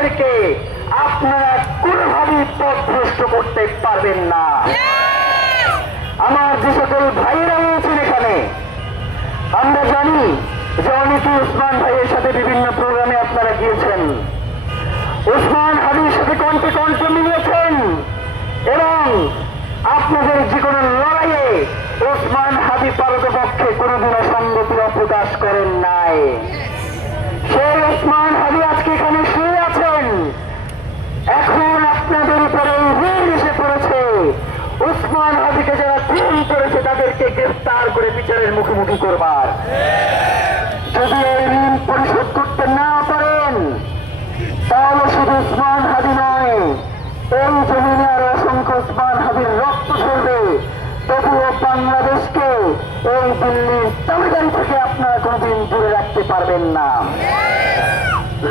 তাদেরকে আপনারা কোনোভাবেই পথভ্রষ্ট করতে পারবেন না। আমার যে সকল ভাইয়েরা রয়েছেন এখানে, আমরা জানি যে অনেকে ওসমান ভাইয়ের সাথে বিভিন্ন প্রোগ্রামে আপনারা গিয়েছেন, ওসমান হাদির সাথে কণ্ঠে কণ্ঠ মিলিয়েছেন এবং আপনাদের যে কোনো লড়াইয়ে ওসমান হাদি পারতপক্ষে কোনোদিনও সংগতি প্রকাশ করেন নাই। সেই ওসমান হাদি আজকে এখানে শুয়ে আছেন। এখন আপনাদের উপরে ঋণ এসে পড়েছে। ওসমান হাদিকে যারা খুন করেছে তাদেরকে গ্রেফতার করে বিচারের মুখোমুখি করবার। যদি এই ঋণ পরিশোধ করতে না পারেন তাহলে শুধু ওসমান হাদি নয়, এই জমিনে আর অসংখ্য ওসমান হাদির রক্ত ঝরবে, তবুও বাংলাদেশকে এই দিল্লির তালিদারি থেকে আপনারা কোনদিন দূরে রাখতে পারবেন না।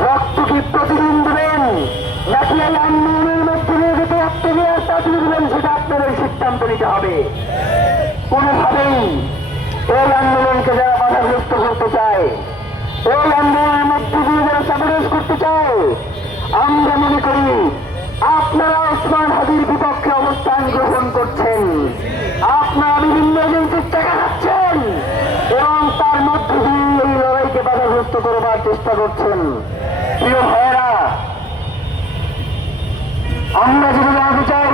রক্ত কি প্রতিদিন দেবেন নাকি এই আন্দোলনের মধ্যে নিয়ে যেতে আত্মবিয়ার চাকরি দেবেন, সেটা আপনাদের সিদ্ধান্ত নিতে হবে। কোনোভাবেই এই আন্দোলনকে যারা বাধাগ্রস্ত করতে চায়, এই আন্দোলনের মধ্যে দিয়ে যারা সাবরেজ করতে চায়, আমরা মনে করি আপনারা ওসমান হাদির বিপক্ষে অবস্থান গ্রহণ করছেন, আপনারা বিভিন্ন এজেন্সির টাকা খাচ্ছেন এবং তার মধ্যে দিয়ে এই লড়াইকে বাধাগ্রস্ত করবার চেষ্টা করছেন। প্রিয় ভাইয়েরা, আমরা যদি জানতে চাই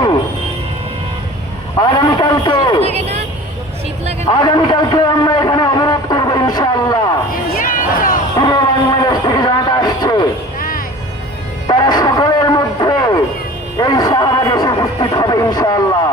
আগামীকালকে আমরা এখানে অবরোধ করবো ইনশাআল্লাহ। পুরো বাংলাদেশ থেকে জনতা আসছে, তারা সকলের মধ্যে এই শাহবাগে এসে উপস্থিত হবে ইনশাআল্লাহ।